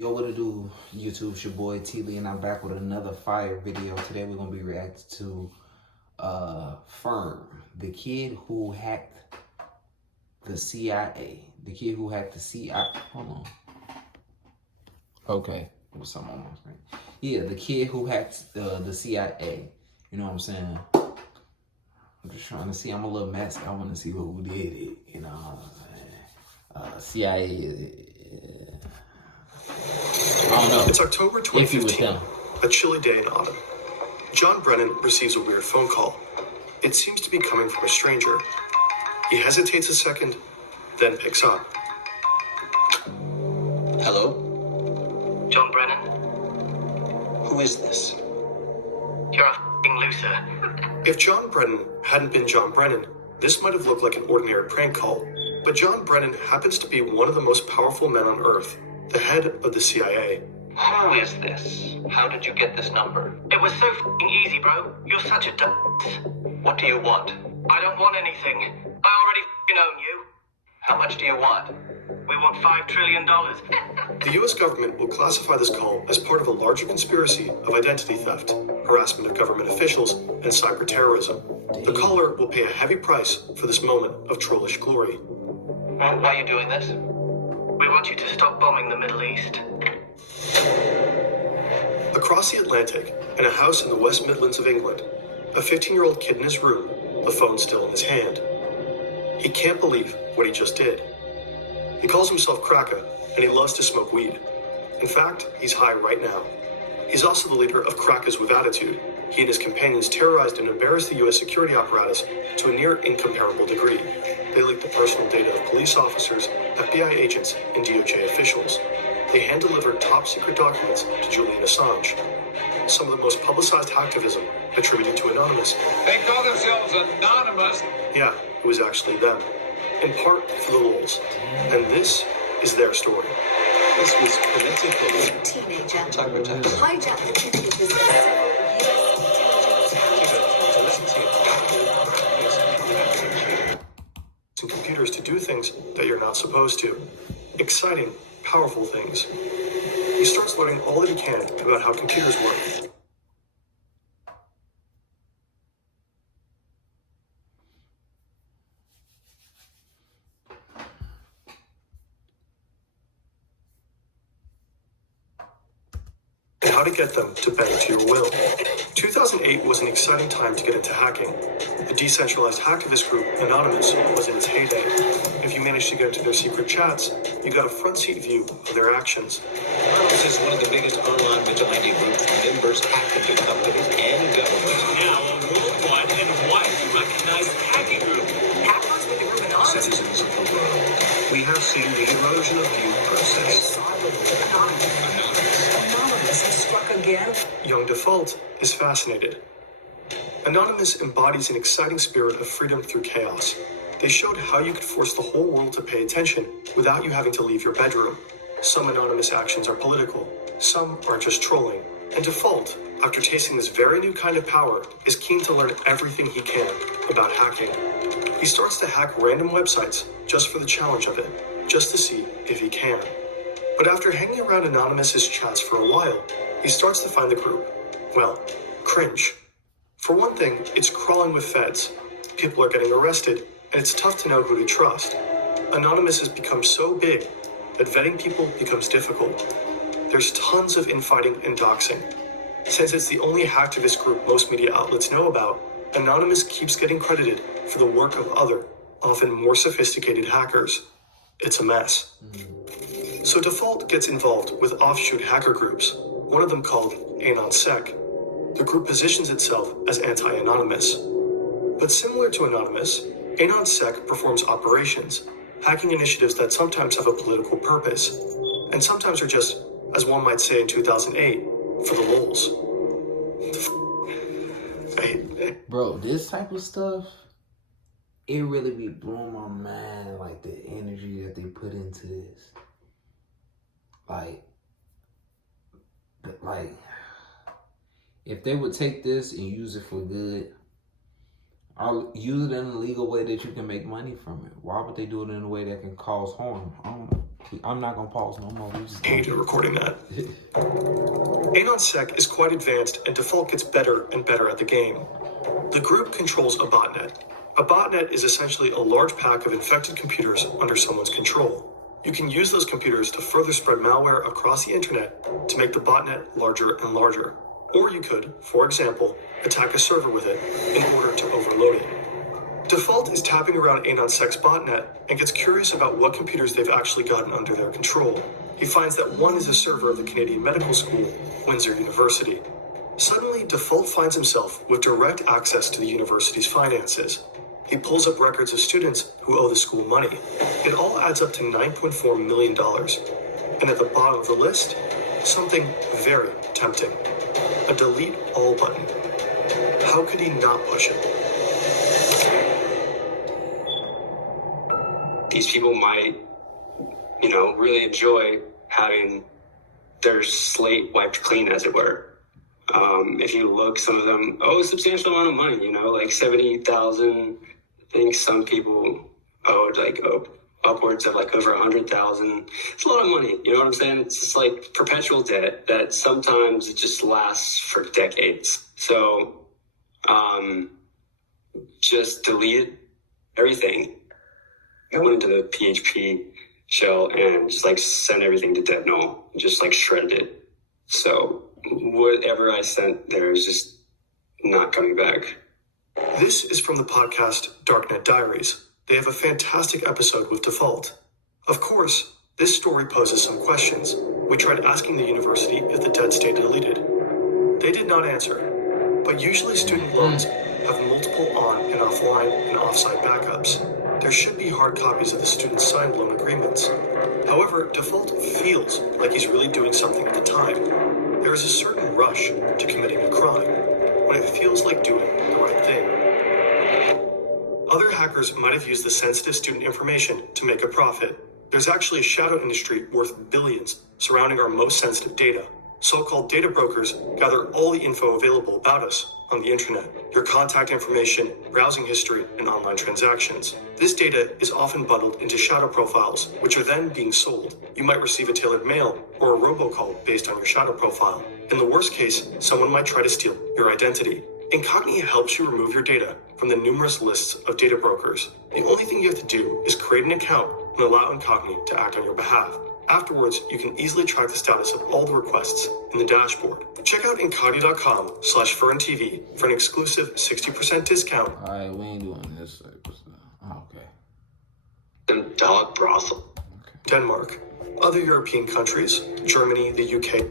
Yo, what to do, YouTube? It's your boy T-Lee, and I'm back with another fire video. Today we're gonna be reacting to Firm, the kid who hacked the CIA. The kid who hacked the CIA. Hold on. Okay, it was something on my screen. Yeah, the kid who hacked the CIA. You know what I'm saying? I'm just trying to see. I'm a little messy. I want to see who did it. You know what I'm saying? CIA. I don't know. It's October 2015, a chilly day in autumn. John Brennan receives a weird phone call. It seems to be coming from a stranger. He hesitates a second, then picks up. Hello? John Brennan? Who is this? You're a f***ing loser. If John Brennan hadn't been John Brennan, this might have looked like an ordinary prank call. But John Brennan happens to be one of the most powerful men on Earth, the head of the CIA. Who is this? How did you get this number? It was so f***ing easy, bro. You're such a What do you want? I don't want anything. I already f***ing own you. How much do you want? We want $5 trillion. The US government will classify this call as part of a larger conspiracy of identity theft, harassment of government officials, and cyber terrorism. The caller will pay a heavy price for this moment of trollish glory. Why are you doing this? We want you to stop bombing the Middle East. Across the Atlantic, in a house in the West Midlands of England, a 15-year-old kid in his room, the phone still in his hand. He can't believe what he just did. He calls himself Kraka, and he loves to smoke weed. In fact, he's high right now. He's also the leader of Crackers with Attitude. He and his companions terrorized and embarrassed the U.S. security apparatus to a near incomparable degree. They leaked the personal data of police officers, FBI agents, and DOJ officials. They hand-delivered top-secret documents to Julian Assange. Some of the most publicized hacktivism attributed to Anonymous. They call themselves Anonymous. Yeah, it was actually them. In part for the lulz. And this is their story. This was politically Teenager sabotage. hijacked the computers of And computers to do things that you're not supposed to. Exciting, powerful things. He starts learning all that he can about how computers work. And how to get them to bend to your will. 2008 was an exciting time to get into hacking. The decentralized hacktivist group, Anonymous, was in its heyday. If you managed to get into their secret chats, you got a front-seat view of their actions. Anonymous is one of the biggest online vigilante groups. Members actively companies and governments. Now a worldwide and widely recognized hacking group. hackers with the group Anonymous. Citizens of the world. We have seen the erosion of due process. Anonymous has struck again. Young Default is fascinated. Anonymous embodies an exciting spirit of freedom through chaos. They showed how you could force the whole world to pay attention without you having to leave your bedroom. Some Anonymous actions are political, some are just trolling. And Default, after tasting this very new kind of power, is keen to learn everything he can about hacking. He starts to hack random websites just for the challenge of it, just to see if he can. But after hanging around Anonymous's chats for a while, he starts to find the group, well, cringe. For one thing, it's crawling with feds. People are getting arrested, and it's tough to know who to trust. Anonymous has become so big that vetting people becomes difficult. There's tons of infighting and doxing. Since it's the only hacktivist group most media outlets know about, Anonymous keeps getting credited for the work of other, often more sophisticated hackers. It's a mess. So Default gets involved with offshoot hacker groups, one of them called AnonSec. The group positions itself as anti-Anonymous. But similar to Anonymous, AnonSec performs operations, hacking initiatives that sometimes have a political purpose, and sometimes are just, as one might say in 2008, for the lulz. Bro, this type of stuff, it really be blowing my mind, like the energy that they put into this. Like, if they would take this and use it for good, Or use it in a legal way that you can make money from it. Why would they do it in a way that can cause harm? I don't know. I'm not gonna pause no more. We just Hated recording that. AnonSec is quite advanced, and Default gets better and better at the game. The group controls a botnet. A botnet is essentially a large pack of infected computers under someone's control. You can use those computers to further spread malware across the internet to make the botnet larger and larger. Or you could, for example, attack a server with it in order to overload it. Default is tapping around AnonSec's botnet and gets curious about what computers they've actually gotten under their control. He finds that one is a server of the Canadian Medical School, Windsor University. Suddenly, Default finds himself with direct access to the university's finances. He pulls up records of students who owe the school money. It all adds up to $9.4 million. And at the bottom of the list, something very tempting. A delete all button. How could he not push it? These people might, really enjoy having their slate wiped clean, as it were. If you look, some of them owe a substantial amount of money, like 70,000. I think some people owed upwards of over 100,000. It's a lot of money, you know what I'm saying? It's just like perpetual debt that sometimes it just lasts for decades. So, just deleted everything. I went into the PHP shell and just sent everything to dead null, just shredded it. So whatever I sent there is just not coming back. This is from the podcast Darknet Diaries. They have a fantastic episode with Default. Of course, this story poses some questions. We tried asking the university if the dead stayed deleted. They did not answer, but usually student loans have multiple on and offline and offsite backups. There should be hard copies of the student's signed loan agreements. However, Default feels like he's really doing something at the time. There is a certain rush to committing a crime when it feels like doing the right thing. Other hackers might have used the sensitive student information to make a profit. There's actually a shadow industry worth billions surrounding our most sensitive data. So-called data brokers gather all the info available about us on the internet, your contact information, browsing history, and online transactions. This data is often bundled into shadow profiles, which are then being sold. You might receive a tailored mail or a robocall based on your shadow profile. In the worst case, someone might try to steal your identity. Incognito helps you remove your data from the numerous lists of data brokers. The only thing you have to do is create an account and allow Incognito to act on your behalf. Afterwards, you can easily track the status of all the requests in the dashboard. Check out incognito.com/FernTV for an exclusive 60% discount. All right, we ain't doing this. Oh, okay. Them dog brothel. Denmark. Other European countries, Germany, the UK,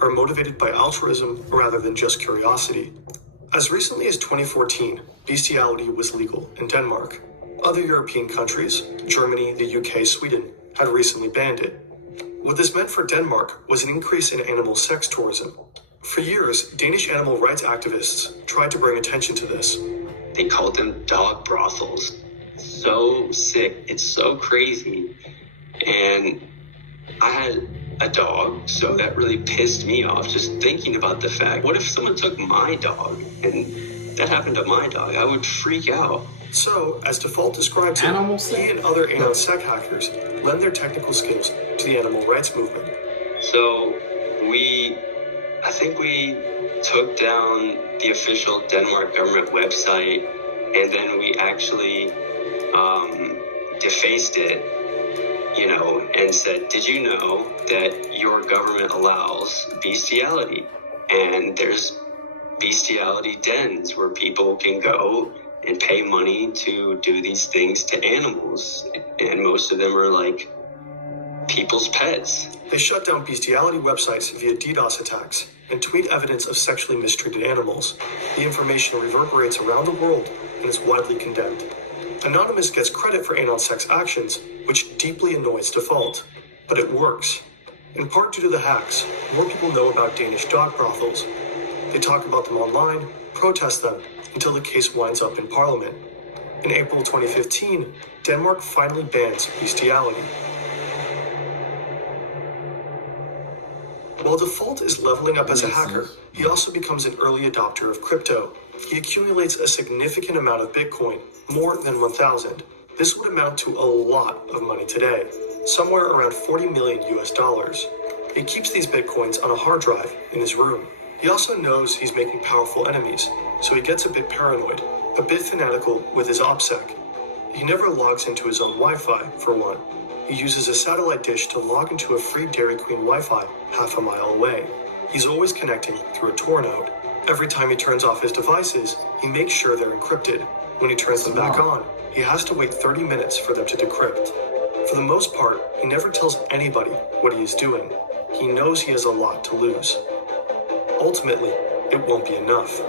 are motivated by altruism rather than just curiosity. As recently as 2014, bestiality was legal in Denmark. Other European countries, Germany, the UK, Sweden, had recently banned it. What this meant for Denmark was an increase in animal sex tourism. For years, Danish animal rights activists tried to bring attention to this. They called them dog brothels. So sick. It's so crazy. And I had a dog, so that really pissed me off just thinking about the fact, what if someone took my dog and that happened to my dog? I would freak out. So, as Default describes it, Animal he sex? and other AnonSec hackers lend their technical skills to the animal rights movement. So I think we took down the official Denmark government website, and then we actually defaced it, and said, did you know that your government allows bestiality? And there's bestiality dens where people can go and pay money to do these things to animals. And most of them are people's pets. They shut down bestiality websites via DDoS attacks and tweet evidence of sexually mistreated animals. The information reverberates around the world and is widely condemned. Anonymous gets credit for AnonSec's actions, which deeply annoys Default. But it works. In part due to the hacks, more people know about Danish dog brothels. They talk about them online, protest them, until the case winds up in Parliament. In April 2015, Denmark finally bans bestiality. While Default is leveling up as a hacker, he also becomes an early adopter of crypto. He accumulates a significant amount of Bitcoin, more than 1,000. This would amount to a lot of money today, somewhere around 40 million US dollars. He keeps these Bitcoins on a hard drive in his room. He also knows he's making powerful enemies, so he gets a bit paranoid, a bit fanatical with his OPSEC. He never logs into his own Wi-Fi, for one. He uses a satellite dish to log into a free Dairy Queen Wi-Fi half a mile away. He's always connecting through a Tor node. Every time he turns off his devices, he makes sure they're encrypted. When he turns them back on, he has to wait 30 minutes for them to decrypt. For the most part, he never tells anybody what he is doing. He knows he has a lot to lose. Ultimately, it won't be enough.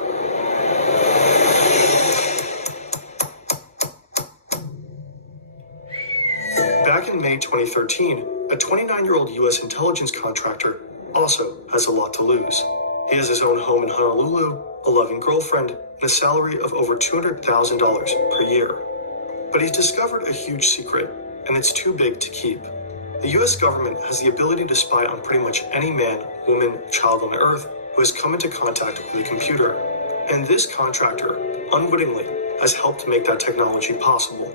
Back in May 2013, a 29-year-old US intelligence contractor also has a lot to lose. He has his own home in Honolulu, a loving girlfriend, and a salary of over $200,000 per year. But he's discovered a huge secret, and it's too big to keep. The US government has the ability to spy on pretty much any man, woman, child on Earth who has come into contact with a computer. And this contractor, unwittingly, has helped to make that technology possible.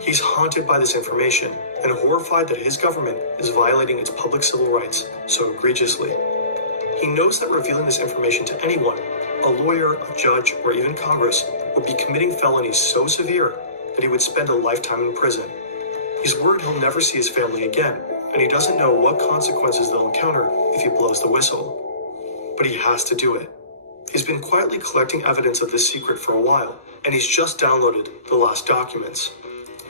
He's haunted by this information and horrified that his government is violating its public civil rights so egregiously. He knows that revealing this information to anyone, a lawyer, a judge, or even Congress, would be committing felonies so severe that he would spend a lifetime in prison. He's worried he'll never see his family again, and he doesn't know what consequences they'll encounter if he blows the whistle. But he has to do it. He's been quietly collecting evidence of this secret for a while, and he's just downloaded the last documents.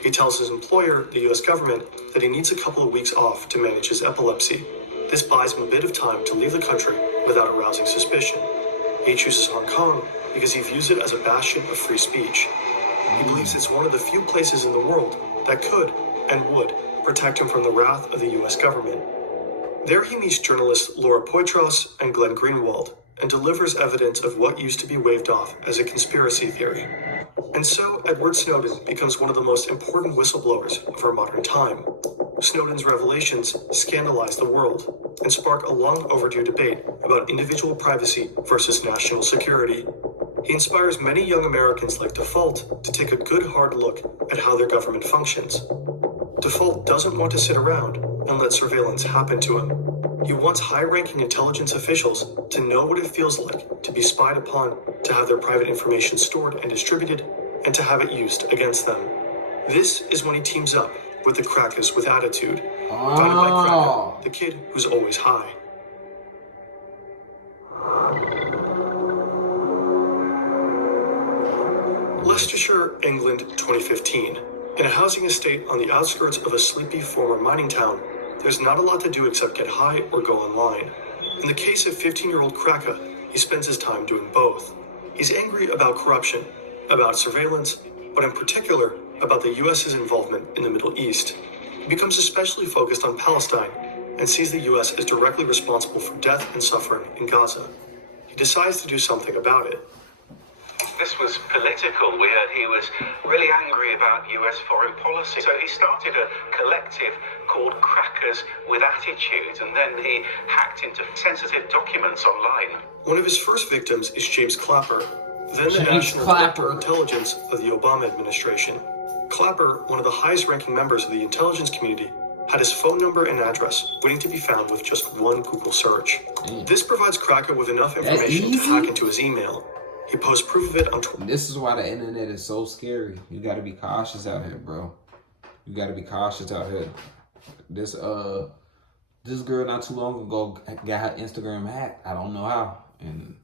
He tells his employer, the US government, that he needs a couple of weeks off to manage his epilepsy. This buys him a bit of time to leave the country without arousing suspicion. He chooses Hong Kong because he views it as a bastion of free speech. He believes it's one of the few places in the world that could and would protect him from the wrath of the US government. There he meets journalists Laura Poitras and Glenn Greenwald and delivers evidence of what used to be waved off as a conspiracy theory. And so Edward Snowden becomes one of the most important whistleblowers of our modern time. Snowden's revelations scandalize the world and spark a long overdue debate about individual privacy versus national security. He inspires many young Americans like Default to take a good hard look at how their government functions. Default doesn't want to sit around and let surveillance happen to him. He wants high-ranking intelligence officials to know what it feels like to be spied upon, to have their private information stored and distributed, and to have it used against them. This is when he teams up with the crackers with attitude, guided by Cracker, the kid who's always high. Leicestershire, England, 2015. In a housing estate on the outskirts of a sleepy former mining town, there's not a lot to do except get high or go online. In the case of 15-year-old Cracker, he spends his time doing both. He's angry about corruption, about surveillance, but in particular about the US's involvement in the Middle East. He becomes especially focused on Palestine and sees the US as directly responsible for death and suffering in Gaza. He decides to do something about it. This was political. We heard he was really angry about US foreign policy. So he started a collective called Crackers with Attitude, and then he hacked into sensitive documents online. One of his first victims is James Clapper, then the National Director of Intelligence of the Obama administration. Clapper, one of the highest-ranking members of the intelligence community, had his phone number and address waiting to be found with just one Google search. This provides Cracker with enough information to hack into his email. He posts proof of it on Twitter. This is why the internet is so scary. You gotta be cautious out here, bro. You gotta be cautious out here. This girl not too long ago got her Instagram hacked. I don't know how. And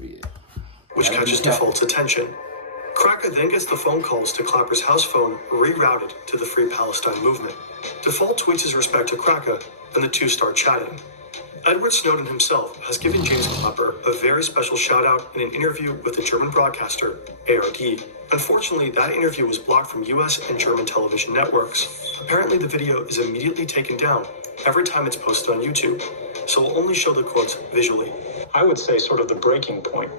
yeah. Which catches Default's attention. Cracker then gets the phone calls to Clapper's house phone rerouted to the Free Palestine movement. Default tweets his respect to Cracker, and the two start chatting. Edward Snowden himself has given James Clapper a very special shout-out in an interview with the German broadcaster ARD. Unfortunately, that interview was blocked from US and German television networks. Apparently, the video is immediately taken down every time it's posted on YouTube, so we'll only show the quotes visually. I would say sort of the breaking point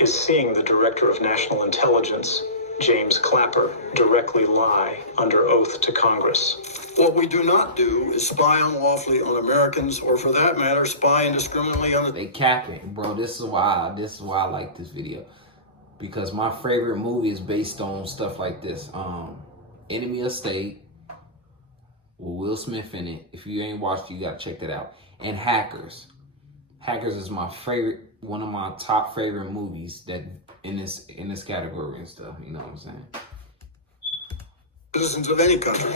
is seeing the Director of National Intelligence, James Clapper, directly lie under oath to Congress. What we do not do is spy unlawfully on Americans, or for that matter, spy indiscriminately on the... They capping, bro. This is why I like this video. because my favorite movie is based on stuff like this. Enemy of State with Will Smith in it. If you ain't watched it, you gotta check that out. And Hackers. Hackers is my favorite, one of my top favorite movies that in this category and stuff. You know what I'm saying? Citizens of any country.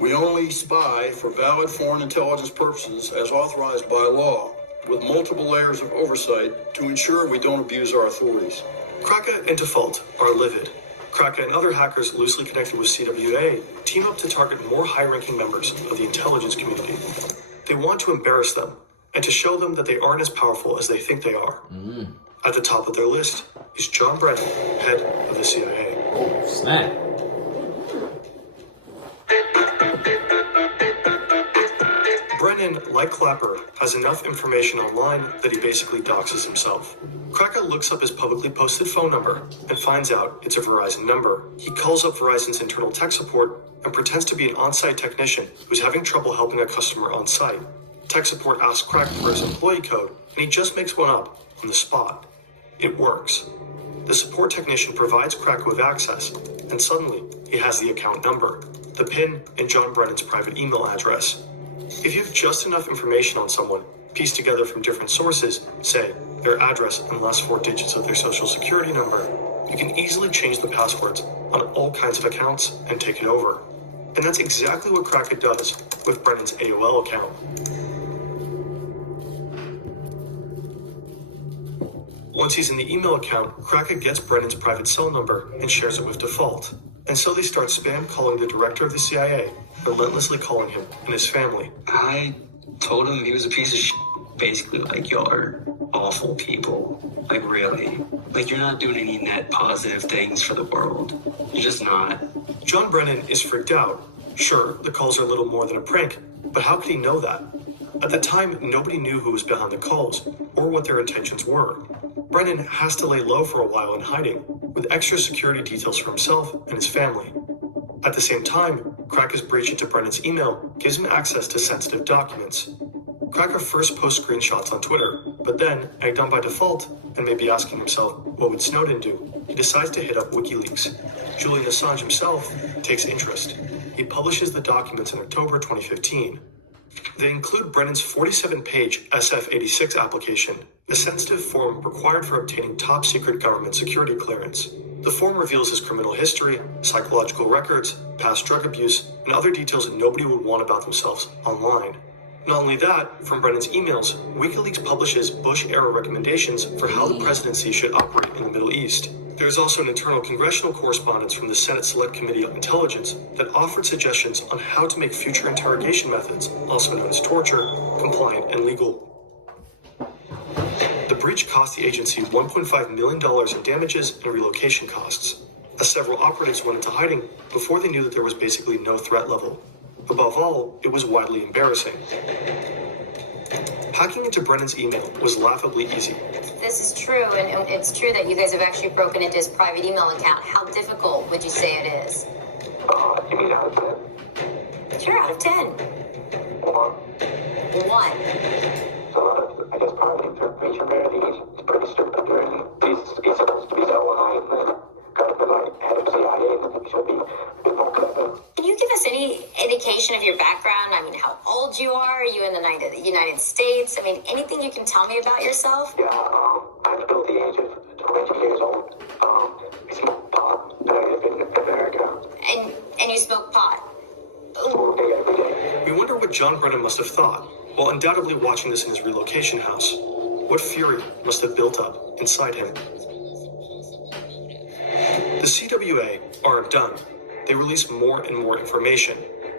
We only spy for valid foreign intelligence purposes as authorized by law, with multiple layers of oversight to ensure we don't abuse our authorities. Kraka and Default are livid. Kraka and other hackers loosely connected with CWA team up to target more high-ranking members of the intelligence community. They want to embarrass them and to show them that they aren't as powerful as they think they are. At the top of their list is John Brennan, head of the CIA. Oh, snap. Brennan, like Clapper, has enough information online that he basically doxes himself. Kraka looks up his publicly posted phone number and finds out it's a Verizon number. He calls up Verizon's internal tech support and pretends to be an on-site technician who's having trouble helping a customer on site. Tech support asks Kraka for his employee code, and he just makes one up on the spot. It works. The support technician provides Kraka with access, and suddenly he has the account number, the PIN, and John Brennan's private email address. If you have just enough information on someone, pieced together from different sources, say their address and last 4 digits of their social security number, you can easily change the passwords on all kinds of accounts and take it over. And that's exactly what Kraka does with Brennan's AOL account. Once he's in the email account, Kraka gets Brennan's private cell number and shares it with Default. And so they start spam calling the director of the CIA, relentlessly calling him and his family. I told him he was a piece of shit. Basically, like, y'all are awful people. Like, really. Like, you're not doing any net positive things for the world. You're just not. John Brennan is freaked out. Sure, the calls are a little more than a prank, but how could he know that? At the time, nobody knew who was behind the calls or what their intentions were. Brennan has to lay low for a while in hiding, with extra security details for himself and his family. At the same time, Kraka's breach into Brennan's email gives him access to sensitive documents. Kraka first posts screenshots on Twitter, but then, egged on by Default, and maybe asking himself, what would Snowden do? He decides to hit up WikiLeaks. Julian Assange himself takes interest. He publishes the documents in October 2015. They include Brennan's 47-page SF-86 application, a sensitive form required for obtaining top-secret government security clearance. The form reveals his criminal history, psychological records, past drug abuse, and other details that nobody would want about themselves online. Not only that, from Brennan's emails, WikiLeaks publishes Bush-era recommendations for how the presidency should operate in the Middle East. There is also an internal congressional correspondence from the Senate Select Committee on Intelligence that offered suggestions on how to make future interrogation methods, also known as torture, compliant and legal. The breach cost the agency $1.5 million in damages and relocation costs, as several operatives went into hiding before they knew that there was basically no threat level. Above all, it was widely embarrassing. Hacking into Brennan's email was laughably easy. This is true, and it's true that you guys have actually broken into his private email account. How difficult would you say it is? You mean out of 10? Sure, out of 10. 1. So I guess part of the breach of verities is pretty stupid. He's supposed to be so high and then got to be like head of CIA and he should be more clever. Can you give us any indication of your background? I mean, how old you are? Are you in the United States? I mean, anything you can tell me about yourself? Yeah, I'm still the age of 20 years old. I smoke pot and I live in America. And you smoke pot? Smoke day every day. We wonder what John Brennan must have thought, while undoubtedly watching this in his relocation house. What fury must have built up inside him. The CWA aren't done. They release more and more information.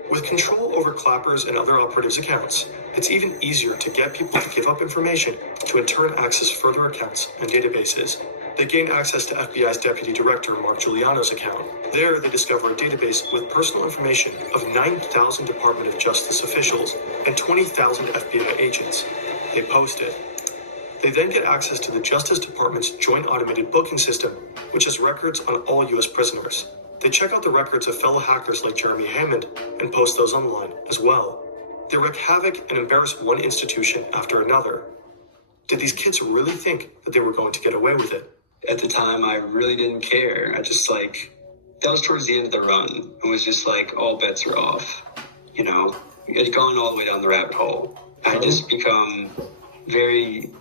With control over Clapper's and other operatives' accounts, it's even easier to get people to give up information to in turn access further accounts and databases. They gain access to FBI's Deputy Director Mark Giuliano's account. There, they discover a database with personal information of 9,000 Department of Justice officials and 20,000 FBI agents. They post it. They then get access to the Justice Department's Joint Automated Booking System, which has records on all U.S. prisoners. They check out the records of fellow hackers like Jeremy Hammond and post those online as well. They wreak havoc and embarrass one institution after another. Did these kids really think that they were going to get away with it? at the time, I really didn't care. I just like, that was towards the end of the run. It was just like, all bets are off. You know, it had gone all the way down the rabbit hole. I had just become very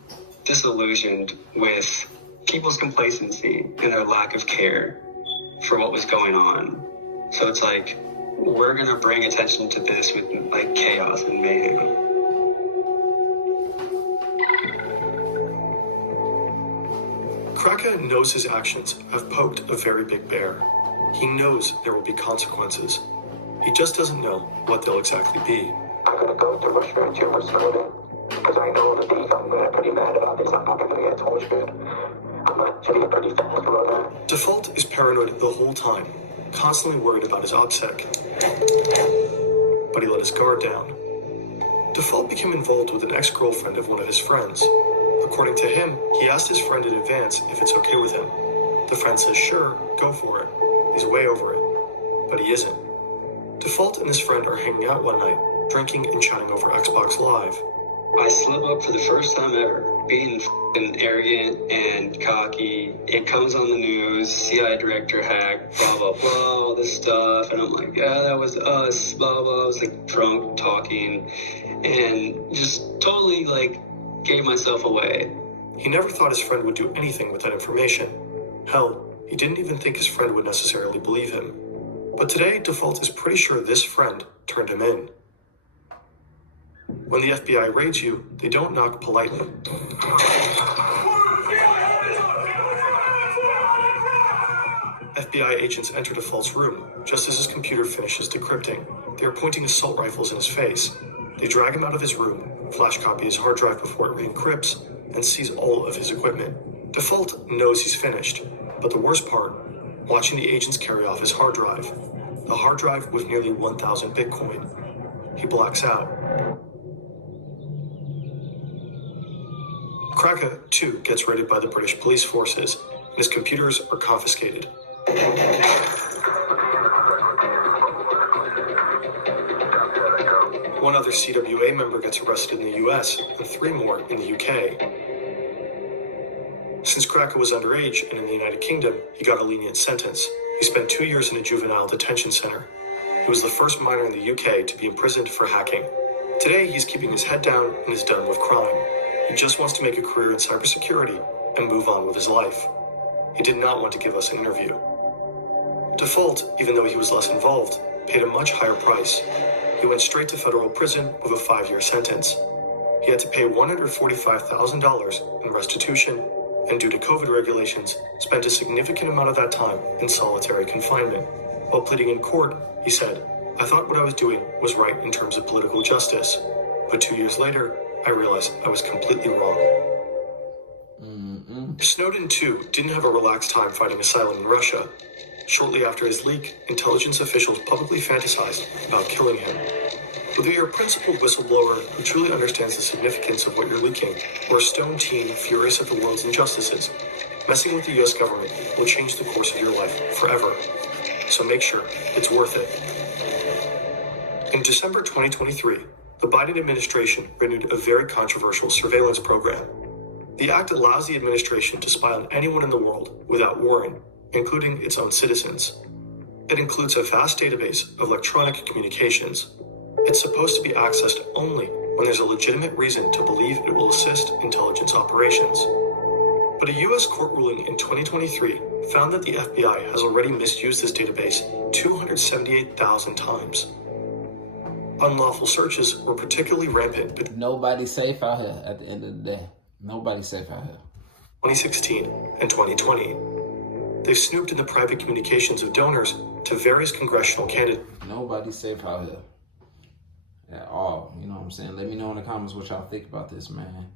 disillusioned with people's complacency and their lack of care for what was going on. So it's like, we're going to bring attention to this with like chaos and mayhem. Kraka knows his actions have poked a very big bear. He knows there will be consequences. He just doesn't know what they'll exactly be. I'm gonna go to Russia and Tumor Snowden because I know the beef I'm gonna pretty mad about this. I'm not gonna get tortured. I'm actually pretty fast about that. Default is paranoid the whole time, constantly worried about his OPSEC. But he let his guard down. Default became involved with an ex-girlfriend of one of his friends. According to him, he asked his friend in advance if it's okay with him. The friend says, sure, go for it. He's way over it. But he isn't. Default and his friend are hanging out one night, drinking and chatting over Xbox Live. I slip up for the first time ever, being f***ing arrogant and cocky. It comes on the news, CIA director hack, blah, blah, blah, all this stuff. And I'm like, yeah, that was us, blah, blah. I was like drunk talking and just totally like gave myself away. He never thought his friend would do anything with that information. Hell, he didn't even think his friend would necessarily believe him. But today, Default is pretty sure this friend turned him in. When the FBI raids you, they don't knock politely. FBI agents enter Default's room just as his computer finishes decrypting. They are pointing assault rifles in his face. They drag him out of his room, flash copy his hard drive before it re-encrypts, and seize all of his equipment. Default knows he's finished, but the worst part, watching the agents carry off his hard drive. The hard drive with nearly 1,000 Bitcoin. He blacks out. Kraka, too, gets raided by the British police forces, and his computers are confiscated. One other CWA member gets arrested in the US, and 3 more in the UK. Since Kraka was underage and in the United Kingdom, he got a lenient sentence. He spent 2 years in a juvenile detention center. He was the first minor in the UK to be imprisoned for hacking. Today, he's keeping his head down and is done with crime. He just wants to make a career in cybersecurity and move on with his life. He did not want to give us an interview. Default, even though he was less involved, paid a much higher price. He went straight to federal prison with a 5-year sentence. He had to pay $145,000 in restitution, and due to COVID regulations, spent a significant amount of that time in solitary confinement. While pleading in court, he said, I thought what I was doing was right in terms of political justice, but 2 years later, I realized I was completely wrong. Snowden, too, didn't have a relaxed time fighting asylum in Russia. Shortly after his leak, intelligence officials publicly fantasized about killing him. Whether you're a principled whistleblower who truly understands the significance of what you're leaking, or a stone teen furious at the world's injustices, messing with the US government will change the course of your life forever. So make sure it's worth it. In December 2023, the Biden administration renewed a very controversial surveillance program. The act allows the administration to spy on anyone in the world without warrant, including its own citizens. It includes a vast database of electronic communications. It's supposed to be accessed only when there's a legitimate reason to believe it will assist intelligence operations. But a US court ruling in 2023 found that the FBI has already misused this database 278,000 times. Unlawful searches were particularly rampant between Nobody's safe out here at the end of the day. Nobody's safe out here. 2016 and 2020. They've snooped in the private communications of donors to various congressional candidates. Nobody's safe out here at all. You know what I'm saying? Let me know in the comments what y'all think about this, man.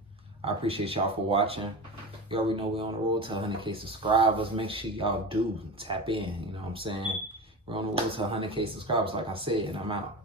I appreciate y'all for watching. You already know we're on the road to 100K subscribers. Make sure y'all do tap in. You know what I'm saying? We're on the road to 100K subscribers, like I said, and I'm out.